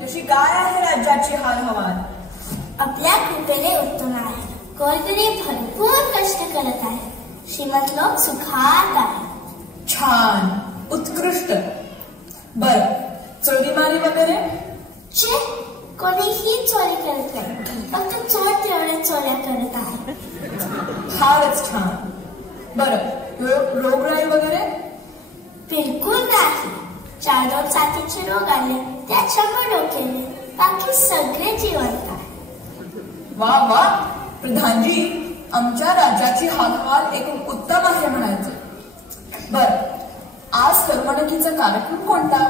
तशी काय आहे राज्याची हालहवाल? आपल्या कृपेने उत्तम आहे. कोणतरी भरपूर कष्ट करत आहे. श्रीमंत लोक सुखात आहे. छान, उत्कृष्ट. बर, चोरीमारी वगैरे? छे, कोणीही चोरी करत नाही. फक्त चोर तेवढ्या चोऱ्या करत आहे. फारच छान. बर, रोगराई वगैरे? बिलकुल नाही. 4-2 साथीचे रोग आले, त्यात 100 डोकेले, बाकी सगळे जिवंत आहे. वा वा प्रधानजी, आमच्या राज्याची हालचाल एकदम उत्तम आहे म्हणायचं. बर, आज करमणुकीचा कार्यक्रम कोणता?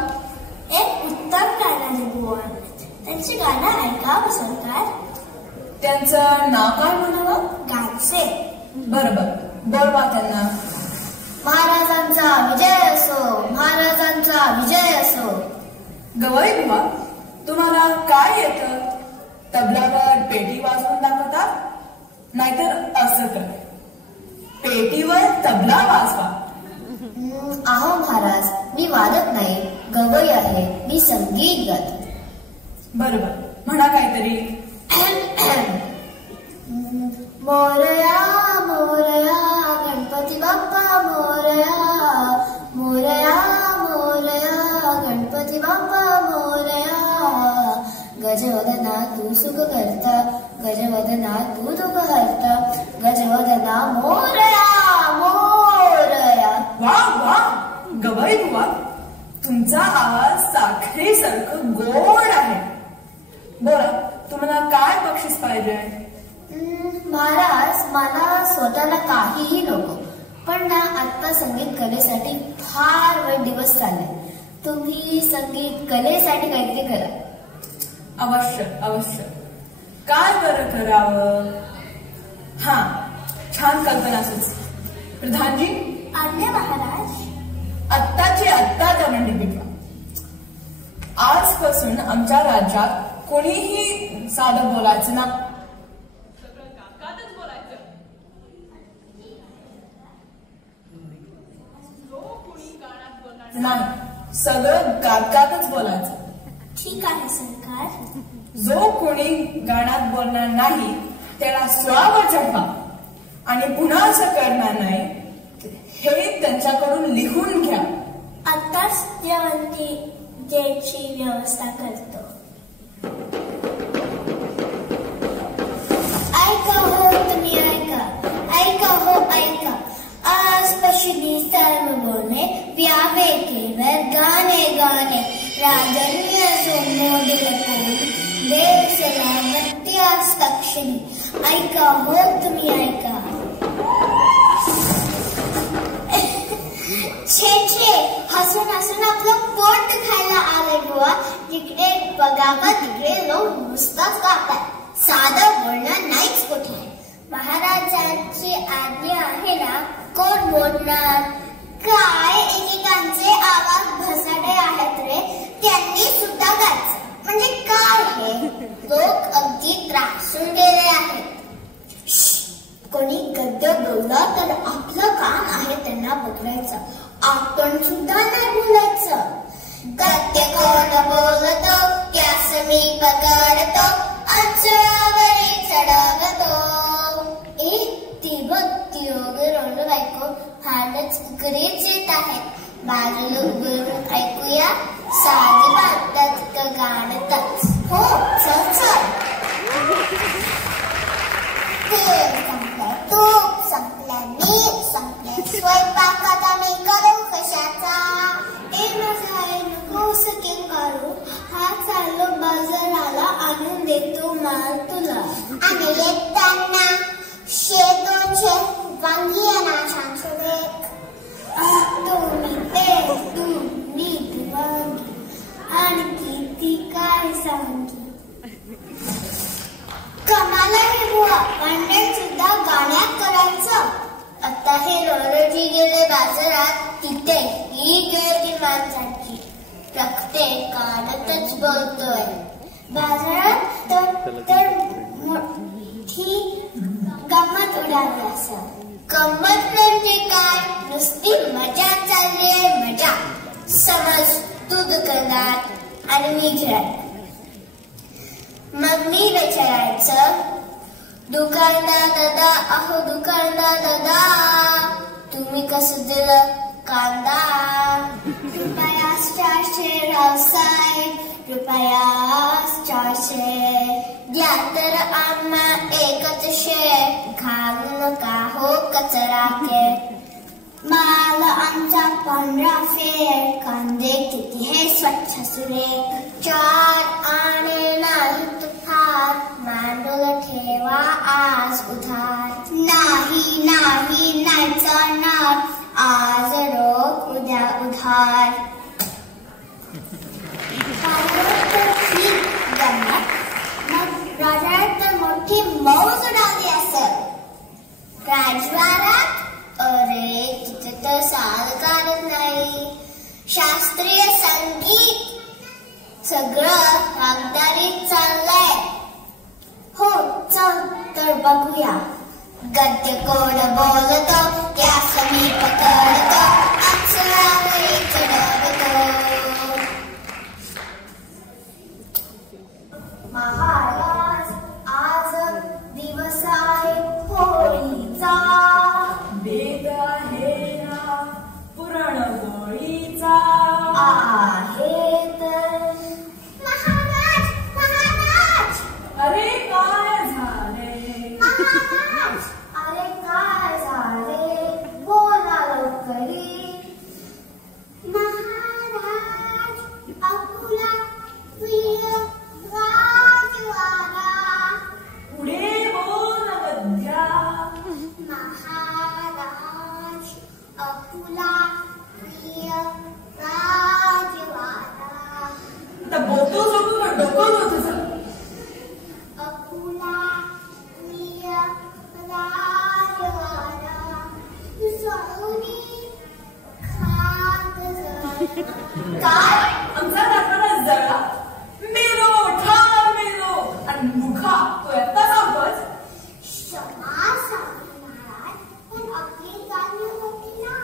एक उत्तम गाणारे बुवा आहेत. त्यांची गाणं ऐकावं सरकार. त्यांचं नाव काय म्हणावं? गाडसे. बरोबर, बोलवा त्यांना. महाराजांचा विजय असो, महाराजांचा विजय असो. गवई बुवा, तुम्हाला काय येतं? तबल्यावर पेटी वाजवून दाखवतात? नाहीतर असं कर, पेटीवर तबला वाजवा. अहो महाराज, मी वादत नाही, गवई आहे, मी संगीत गातो. बरोबर, म्हणा काहीतरी. मोरया मोरया गणपती बाप्पा मोरया, मोरया मोरया गणपती बाप्पा मोरया. गजवदना तू सुख करता, गजवदना तू दुःख हरता, गजवदना मोरया मोरया. वा वा गवई बुवा, तुमचा आवाज साखरेसारखं गोड आहे. बोला, तुम्हाला काय बक्षीस पाहिजे? महाराज, मला स्वतःला काहीही नको, पण ना आता संगीत कलेसाठी फार वाईट दिवस चालले. तुम्ही संगीत कलेसाठी काहीतरी करा. अवश्य अवश्य. काय बरं करावं? हा, छान कल्पना सुचली. प्रधानजी. आज्ञा महाराज. आत्ताची आत्ता दवंडी पिकवा. आजपासून आमच्या राज्यात कोणीही साधं बोलायचं ना, नाही, सगळं गातगातच बोलायचं. ठीक आहे सरकार. जो कोणी गाण्यात बोलणार नाही त्याला स्वावर चढवा आणि पुन्हा असं करणार नाही हे त्यांच्याकडून लिहून घ्या. आताच जेची व्यवस्था करतो. ऐका हो तुम्ही, ऐका ऐका हो ऐका. आजपासून सर्व बोलणे व्यावे केवळ गाणे गाणे. राजन्य सोमोदिल कोण देव सलामत्यास दक्षिणी. ऐका हो तुम्ही ऐका. छे हसून हसून आपलं पोट खायला आलंय बुवा. जिकडे बघावं तिकडे लोक नुसतंच गातात, साधं बोलणं नाहीच कुठे. महाराजांची आज्ञा आहे ना, कोण बोलणार? काय एकेकांचे आवाज भसाडे आहेत रे, त्यांनी सुद्धा गायचं म्हणजे काय हे? लोक अगदी त्रासून गेले आहेत. कोणी गद्य बोलला तर आपलं काम आहे त्यांना बघायचं, आपण सुद्धा नाही बोलायचं. गद्य कोण बोलतो त्यास मी पकडतो, अंचळावरी चढवतो. योग ऐकून फारच गरीच येत आहे. बाजूला उभं ऐकूया साधी भारतात गाणतच. हो चल चल. तेल संपलंय, तूप संपलंय, मीठ संपलंय, स्वयंपाकात आम्ही करू कशाचा? माझा नकोस किंकारू, हा चाललो बाजाराला, आणून देतो माल तुला. आणि येताना शेदोचे वांगी येणार छान सुरेख. तुम्ही ते तुम्ही वांगी आणि किती काय सांगी. कमाल आहे बुवा, भांडण सुद्धा गाण्यात करायचं. आता हे रोरजी गेले बाजारात, तिथे ही गर्दी माणसाची. प्रत्येक कानातच बोलतोय. बाजारात तर मोठी गंमत उडाली असं. गंमत म्हणजे काय? नुसती मजा चालली आहे, मजा. समज तू दुकानदार आणि मी गिऱ्हाईक. मग मी विचारायचं, दुकानदार दादा, अहो दुकानदार दादा, तुम्ही कसं दिलं कांदा? रुपया 400 रावसाहेब, रुपया 400 द्या तर आम्हा एकच शेर, घालू नका हो कचरा केर. माल आमचा 15 फेर, कांदे किती हे स्वच्छ सुरे, 4 आणे नाही तुफान, मांडूल ठेवा आज उधार. नाही नाही नाही चालणार, आज रोख उद्या उधार. मग राजात तर मोठी मौज उडाली असत. राजवाड्यात अरे तिथे तर सालकारच नाही, शास्त्रीय संगीत सगळं रागदारीत चाललंय. हो चल तर बघूया, गद्य कोण बोलतो त्यास मी पकडतो, अक्षरावरी चढवतो. महाराज आज दिवस आहे होळीचा, बेद आहे ना पुरणपोळीचा. आहे तर महाराज महाराज, अरे काय झाले? महाराज अरे काय झाले, बोला लवकरी. महाराज आपुला प्रिय राजवाडा, पुढे बोल वध्या. महाराज आपुला प्रिय राजवाडा, आता बोलतो सोडून डोकं होत तुझं. आपुला प्रिय राजवाडा, सोनी खात झाला. काय आमचा दाताला जळला, मेलो ठार मेलो, आणि मुखा तो एकटा सांगतोच. क्षमा स्वामी महाराज, पण आपली गाणी होती ना,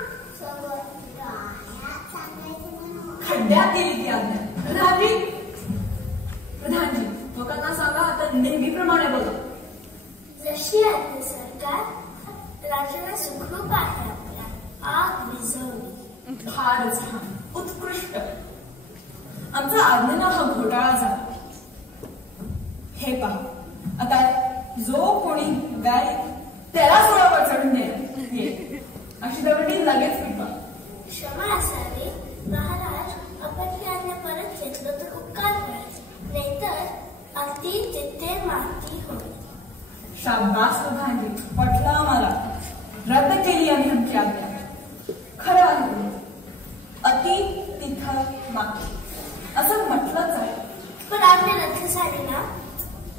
सगळं राहण्यात सांगायचं म्हणून. खड्ड्यात गेली ती आज्ञा. प्रधानजी लोकांना सांगा आता नेहमीप्रमाणे बोला. जशी आज्ञा सरकार. राजाला सुखरूप आहे आपल्या, आग विझवली. फारच छान, उत्कृष्ट. आमचा आज्ञेला हा घोटाळा झाला. हे पहा, आता जो कोणी गाय त्याला सोडावर चढून दे, अशी दगडी लगेच पिटवा. क्षमा असावी महाराज, आपण ही आज्ञा परत घेतलं तर उपकार होईल, नाहीतर अगदी तिथे माती होईल. शाबास प्रधानजी, पटलं आम्हाला. रद्द केली आम्ही आमची आज्ञा. खरं आहे, अति तिथं माती असं म्हटलंच आहे. पण आज्ञा रद्द झाली ना?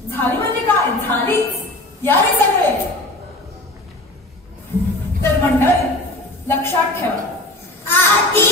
झाली म्हणजे काय, झालीच. या रे सगळे. तर मंडळी लक्षात ठेवा, आधी